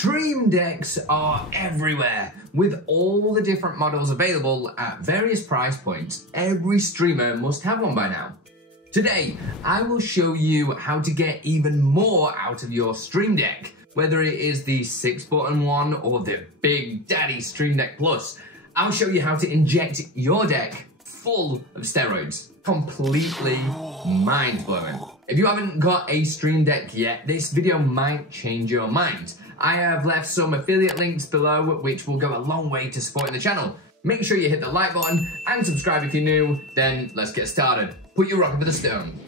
Stream Decks are everywhere, with all the different models available at various price points. Every streamer must have one by now. Today, I will show you how to get even more out of your Stream Deck, whether it is the 6-button one or the Big Daddy Stream Deck Plus. I'll show you how to inject your deck full of steroids. Completely mind-blowing. If you haven't got a Stream Deck yet, this video might change your mind. I have left some affiliate links below which will go a long way to supporting the channel. Make sure you hit the like button and subscribe if you're new, then let's get started. Put your rock over the stone.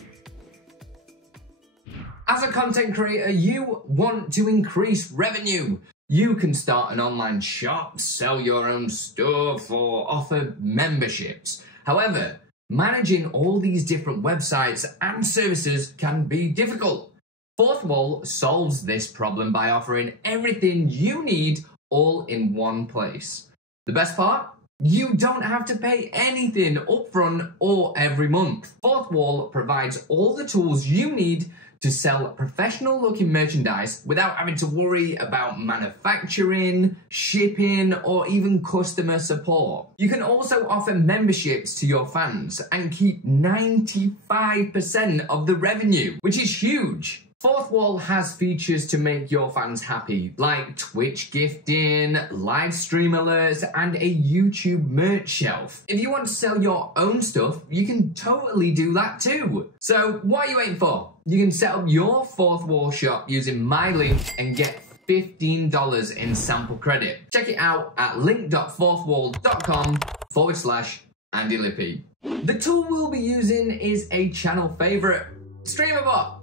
As a content creator, you want to increase revenue. You can start an online shop, sell your own stuff, or offer memberships. However, managing all these different websites and services can be difficult. Fourth Wall solves this problem by offering everything you need all in one place. The best part? You don't have to pay anything upfront or every month. Fourth Wall provides all the tools you need to sell professional looking merchandise without having to worry about manufacturing, shipping, or even customer support. You can also offer memberships to your fans and keep 95% of the revenue, which is huge. Fourth Wall has features to make your fans happy, like Twitch gifting, live stream alerts, and a YouTube merch shelf. If you want to sell your own stuff, you can totally do that too. So what are you waiting for? You can set up your Fourth Wall shop using my link and get $15 in sample credit. Check it out at link.fourthwall.com/Andilippi. The tool we'll be using is a channel favorite, Streamer.Bot.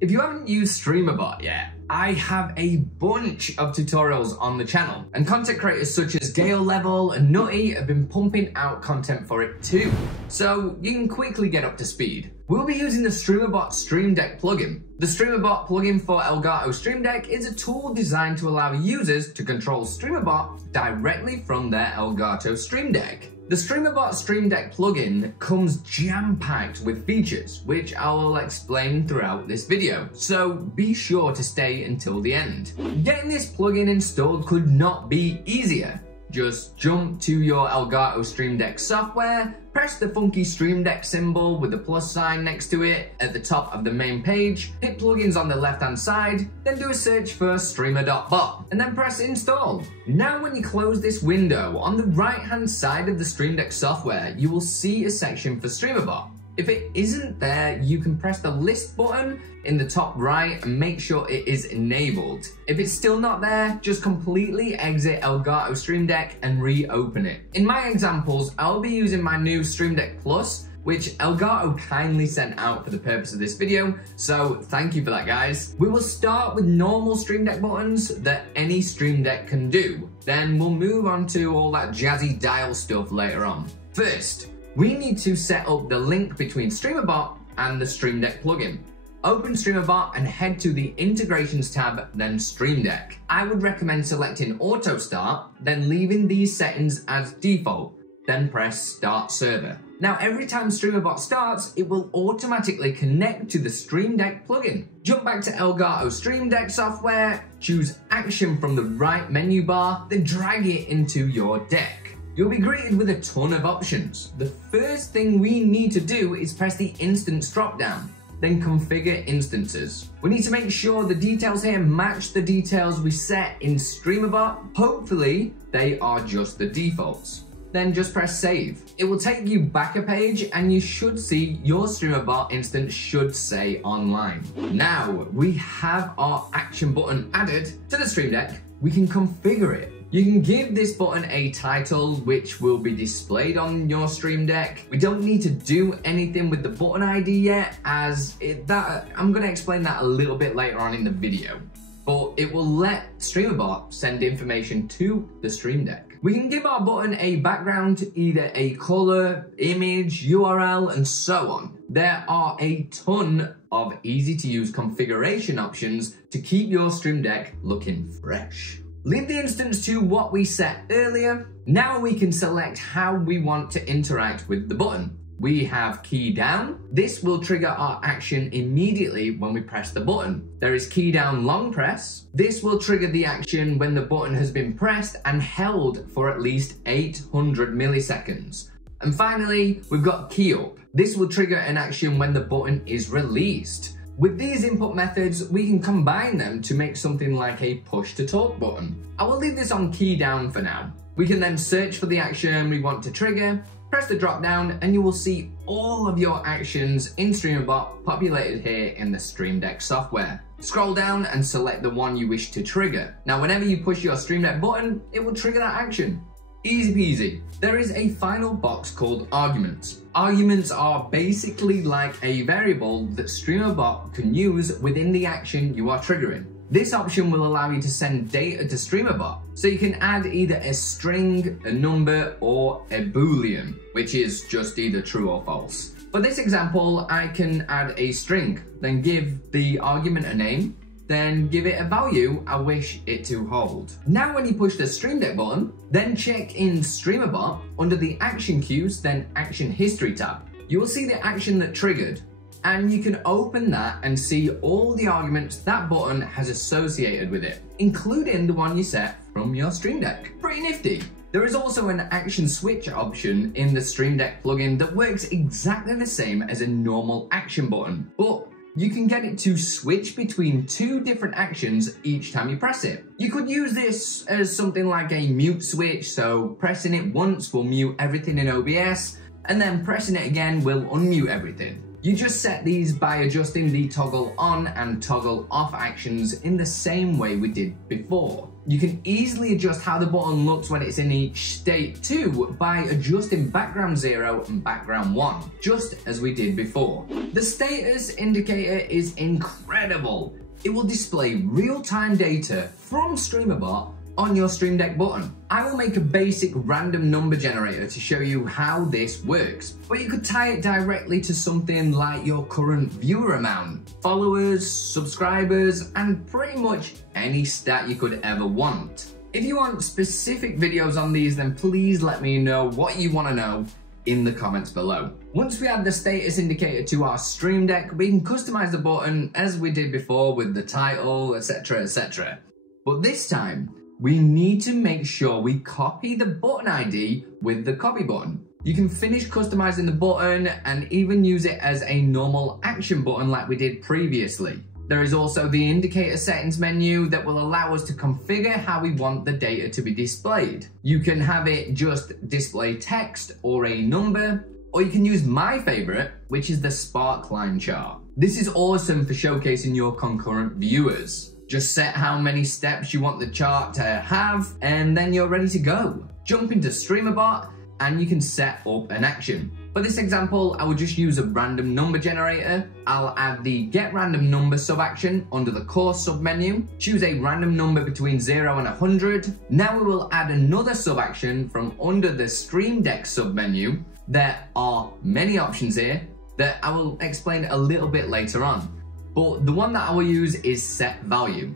If you haven't used Streamer.Bot yet, I have a bunch of tutorials on the channel, and content creators such as Gale Level and Nutty have been pumping out content for it too, so you can quickly get up to speed. We'll be using the Streamer.Bot Stream Deck plugin. The Streamer.Bot plugin for Elgato Stream Deck is a tool designed to allow users to control Streamer.Bot directly from their Elgato Stream Deck. The Streamer.Bot Stream Deck plugin comes jam-packed with features, which I will explain throughout this video, so be sure to stay until the end. Getting this plugin installed could not be easier. Just jump to your Elgato Stream Deck software, press the funky Stream Deck symbol with the plus sign next to it at the top of the main page, hit plugins on the left hand side, then do a search for Streamer.Bot, and then press install. Now when you close this window, on the right hand side of the Stream Deck software, you will see a section for Streamer.Bot. If it isn't there, you can press the list button in the top right and make sure it is enabled. If it's still not there, just completely exit Elgato Stream Deck and reopen it. In my examples, I'll be using my new Stream Deck Plus, which Elgato kindly sent out for the purpose of this video, so thank you for that, guys. We will start with normal Stream Deck buttons that any Stream Deck can do. Then we'll move on to all that jazzy dial stuff later on. First, we need to set up the link between Streamer.Bot and the Stream Deck plugin. Open Streamer.Bot and head to the Integrations tab, then Stream Deck. I would recommend selecting Auto Start, then leaving these settings as default, then press Start Server. Now every time Streamer.Bot starts, it will automatically connect to the Stream Deck plugin. Jump back to Elgato Stream Deck software, choose Action from the right menu bar, then drag it into your deck. You'll be greeted with a ton of options. The first thing we need to do is press the Instance drop-down, then configure instances. We need to make sure the details here match the details we set in Streamer.Bot. Hopefully, they are just the defaults. Then just press save. It will take you back a page and you should see your Streamer.Bot instance should say online. Now we have our action button added to the Stream Deck, we can configure it. You can give this button a title which will be displayed on your Stream Deck. We don't need to do anything with the button ID yet, as I'm going to explain that a little bit later on in the video. But it will let Streamer.Bot send information to the Stream Deck. We can give our button a background, either a color, image, URL, and so on. There are a ton of easy to use configuration options to keep your Stream Deck looking fresh. Leave the instance to what we set earlier. Now we can select how we want to interact with the button. We have key down. This will trigger our action immediately when we press the button. There is key down long press. This will trigger the action when the button has been pressed and held for at least 800 milliseconds. And finally, we've got key up. This will trigger an action when the button is released. With these input methods, we can combine them to make something like a push to talk button. I will leave this on key down for now. We can then search for the action we want to trigger, press the drop down, and you will see all of your actions in Streamer.Bot populated here in the Stream Deck software. Scroll down and select the one you wish to trigger. Now, whenever you push your Stream Deck button, it will trigger that action. Easy peasy. There is a final box called arguments. Arguments are basically like a variable that Streamer.Bot can use within the action you are triggering. This option will allow you to send data to Streamer.Bot, so you can add either a string, a number, or a boolean, which is just either true or false. For this example, I can add a string, then give the argument a name, then give it a value I wish it to hold. Now when you push the Stream Deck button, then check in Streamer.Bot under the action queues, then action history tab. You will see the action that triggered, and you can open that and see all the arguments that button has associated with it, including the one you set from your Stream Deck. Pretty nifty. There is also an action switch option in the Stream Deck plugin that works exactly the same as a normal action button, but you can get it to switch between two different actions each time you press it. You could use this as something like a mute switch, so pressing it once will mute everything in OBS, and then pressing it again will unmute everything. You just set these by adjusting the toggle on and toggle off actions in the same way we did before. You can easily adjust how the button looks when it's in each state too by adjusting background 0 and background 1, just as we did before. The status indicator is incredible. It will display real-time data from Streamer.Bot on your Stream Deck button. I will make a basic random number generator to show you how this works, but you could tie it directly to something like your current viewer amount, followers, subscribers, and pretty much any stat you could ever want. If you want specific videos on these, then please let me know what you want to know in the comments below. Once we add the status indicator to our Stream Deck, we can customize the button as we did before with the title, etc, etc. But this time, we need to make sure we copy the button ID with the copy button. You can finish customizing the button and even use it as a normal action button like we did previously. There is also the indicator settings menu that will allow us to configure how we want the data to be displayed. You can have it just display text or a number, or you can use my favorite, which is the spark line chart. This is awesome for showcasing your concurrent viewers. Just set how many steps you want the chart to have, and then you're ready to go. Jump into Streamer.Bot and you can set up an action. For this example, I will just use a random number generator. I'll add the get random number sub action under the course sub menu. Choose a random number between 0 and 100. Now we will add another sub action from under the Stream Deck sub menu. There are many options here that I will explain a little bit later on. But the one that I will use is set value.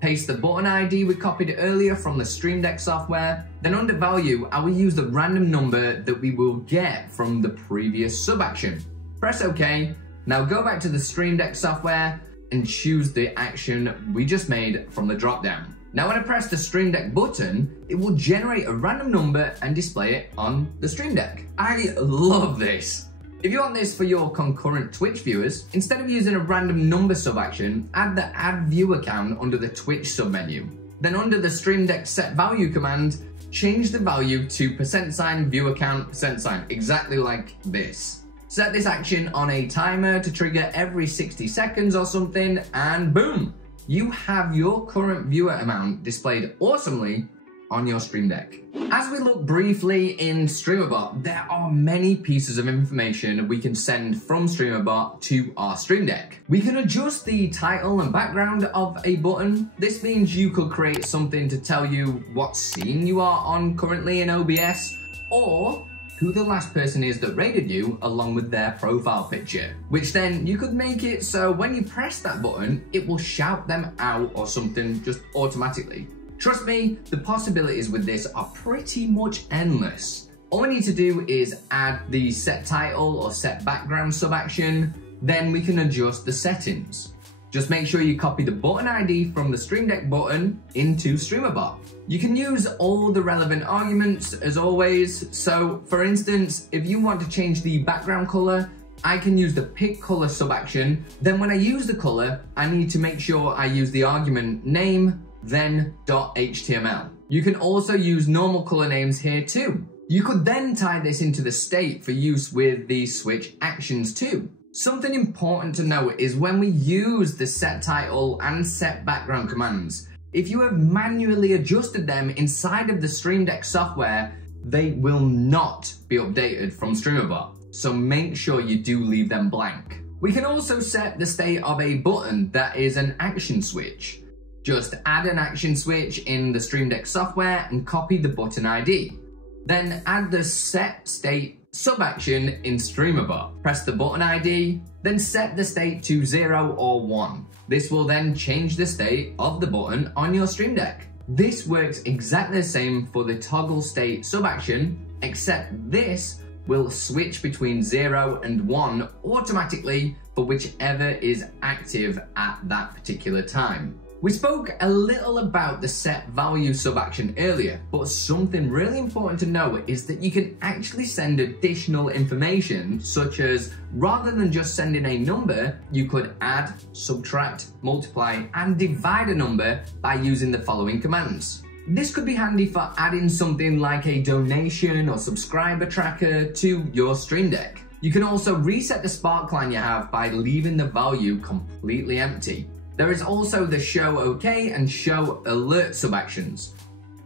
Paste the button ID we copied earlier from the Stream Deck software. Then under value, I will use the random number that we will get from the previous sub action. Press OK. Now go back to the Stream Deck software and choose the action we just made from the dropdown. Now when I press the Stream Deck button, it will generate a random number and display it on the Stream Deck. I love this. If you want this for your concurrent Twitch viewers, instead of using a random number sub action, add the add viewer count under the Twitch sub menu. Then under the Stream Deck set value command, change the value to % viewer count %, exactly like this. Set this action on a timer to trigger every 60 seconds or something, and boom, you have your current viewer amount displayed awesomely on your Stream Deck. As we look briefly in Streamer.Bot, there are many pieces of information we can send from Streamer.Bot to our Stream Deck. We can adjust the title and background of a button. This means you could create something to tell you what scene you are on currently in OBS, or who the last person is that raided you along with their profile picture, which then you could make it so when you press that button, it will shout them out or something just automatically. Trust me, the possibilities with this are pretty much endless. All we need to do is add the set title or set background sub-action, then we can adjust the settings. Just make sure you copy the button ID from the Stream Deck button into Streamer.Bot. You can use all the relevant arguments as always. So for instance, if you want to change the background color, I can use the pick color sub-action. Then when I use the color, I need to make sure I use the argument name, then .html. You can also use normal color names here too. You could then tie this into the state for use with the switch actions too. Something important to note is when we use the set title and set background commands, if you have manually adjusted them inside of the Stream Deck software, they will not be updated from Streamer.Bot. So make sure you do leave them blank. We can also set the state of a button that is an action switch. Just add an action switch in the Stream Deck software and copy the button ID. Then add the set state sub-action in Streamer.Bot. Press the button ID, then set the state to 0 or 1. This will then change the state of the button on your Stream Deck. This works exactly the same for the toggle state sub-action, except this will switch between 0 and 1 automatically for whichever is active at that particular time. We spoke a little about the set value sub-action earlier, but something really important to know is that you can actually send additional information, such as rather than just sending a number, you could add, subtract, multiply, and divide a number by using the following commands. This could be handy for adding something like a donation or subscriber tracker to your Stream Deck. You can also reset the spark line you have by leaving the value completely empty. There is also the show OK and show alert sub-actions.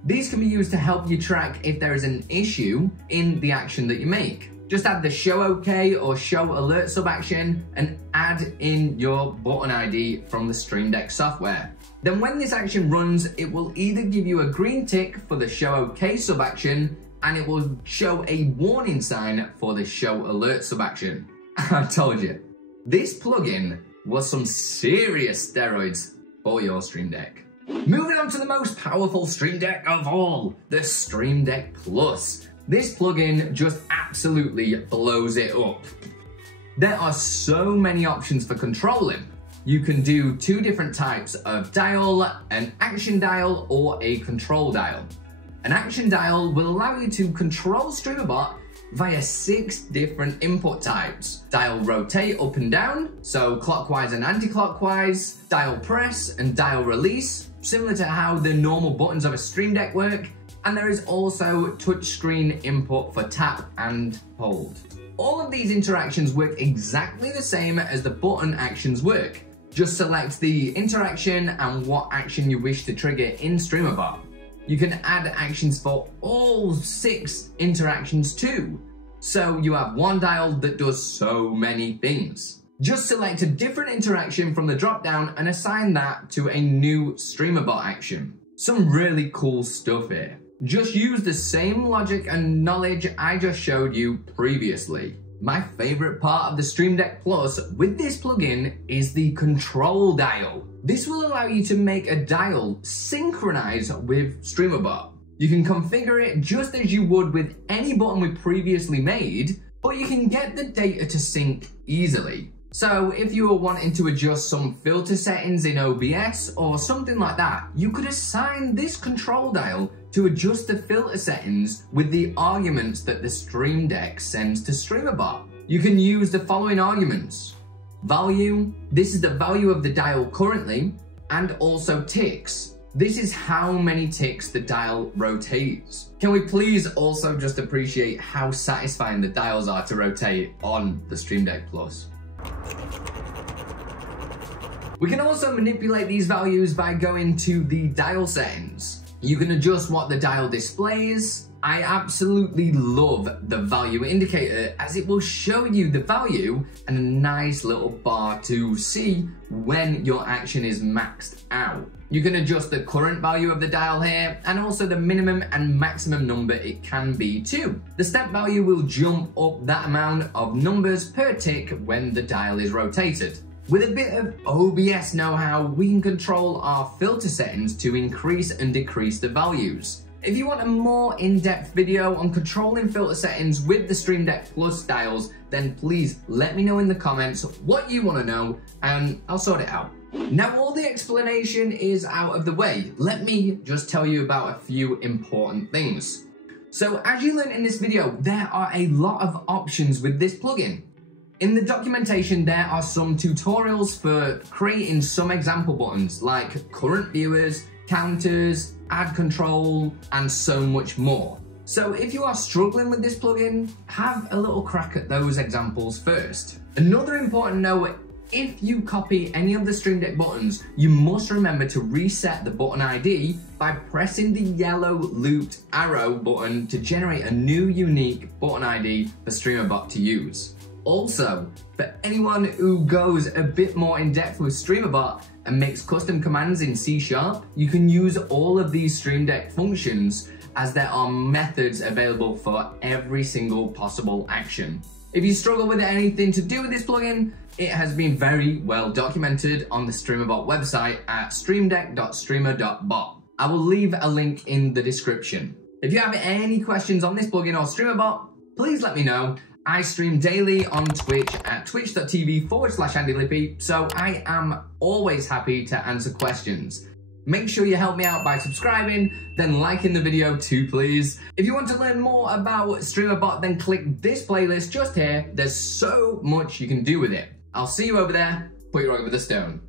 These can be used to help you track if there is an issue in the action that you make. Just add the show OK or show alert sub-action and add in your button ID from the Stream Deck software. Then when this action runs, it will either give you a green tick for the show OK sub-action and it will show a warning sign for the show alert sub-action. I told you, this plugin was some serious steroids for your Stream Deck. Moving on to the most powerful Stream Deck of all, the Stream Deck Plus. This plugin just absolutely blows it up. There are so many options for controlling. You can do 2 different types of dial, an action dial or a control dial. An action dial will allow you to control Streamer.Bot via 6 different input types. Dial rotate up and down, so clockwise and anti-clockwise, dial press and dial release, similar to how the normal buttons of a Stream Deck work, and there is also touchscreen input for tap and hold. All of these interactions work exactly the same as the button actions work. Just select the interaction and what action you wish to trigger in Streamer.Bot. You can add actions for all 6 interactions too. So you have one dial that does so many things. Just select a different interaction from the drop-down and assign that to a new Streamer.Bot action. Some really cool stuff here. Just use the same logic and knowledge I just showed you previously. My favorite part of the Stream Deck Plus with this plugin is the control dial. This will allow you to make a dial synchronize with Streamer.Bot. You can configure it just as you would with any button we previously made, but you can get the data to sync easily. So if you were wanting to adjust some filter settings in OBS or something like that, you could assign this control dial to adjust the filter settings with the arguments that the Stream Deck sends to Streamer.Bot. You can use the following arguments. Value, this is the value of the dial currently, and also ticks. This is how many ticks the dial rotates. Can we please also just appreciate how satisfying the dials are to rotate on the Stream Deck Plus? We can also manipulate these values by going to the dial settings. You can adjust what the dial displays. I absolutely love the value indicator as it will show you the value and a nice little bar to see when your action is maxed out. You can adjust the current value of the dial here and also the minimum and maximum number it can be too. The step value will jump up that amount of numbers per tick when the dial is rotated. With a bit of OBS know-how, we can control our filter settings to increase and decrease the values. If you want a more in-depth video on controlling filter settings with the Stream Deck Plus styles, then please let me know in the comments what you want to know and I'll sort it out. Now all the explanation is out of the way, let me just tell you about a few important things. So as you learned in this video, there are a lot of options with this plugin. In the documentation, there are some tutorials for creating some example buttons like current viewers, counters, ad control, and so much more. So if you are struggling with this plugin, have a little crack at those examples first. Another important note, if you copy any of the Stream Deck buttons, you must remember to reset the button ID by pressing the yellow looped arrow button to generate a new unique button ID for Streamer.Bot to use. Also, for anyone who goes a bit more in depth with Streamer.Bot and makes custom commands in C#, you can use all of these Stream Deck functions as there are methods available for every single possible action. If you struggle with anything to do with this plugin, it has been very well documented on the Streamer.Bot website at streamdeck.streamer.bot. I will leave a link in the description. If you have any questions on this plugin or Streamer.Bot, please let me know. I stream daily on Twitch at twitch.tv/Andilippi, so I am always happy to answer questions. Make sure you help me out by subscribing, then liking the video too, please. If you want to learn more about Streamer.Bot, then click this playlist just here. There's so much you can do with it. I'll see you over there. Put your over the stone.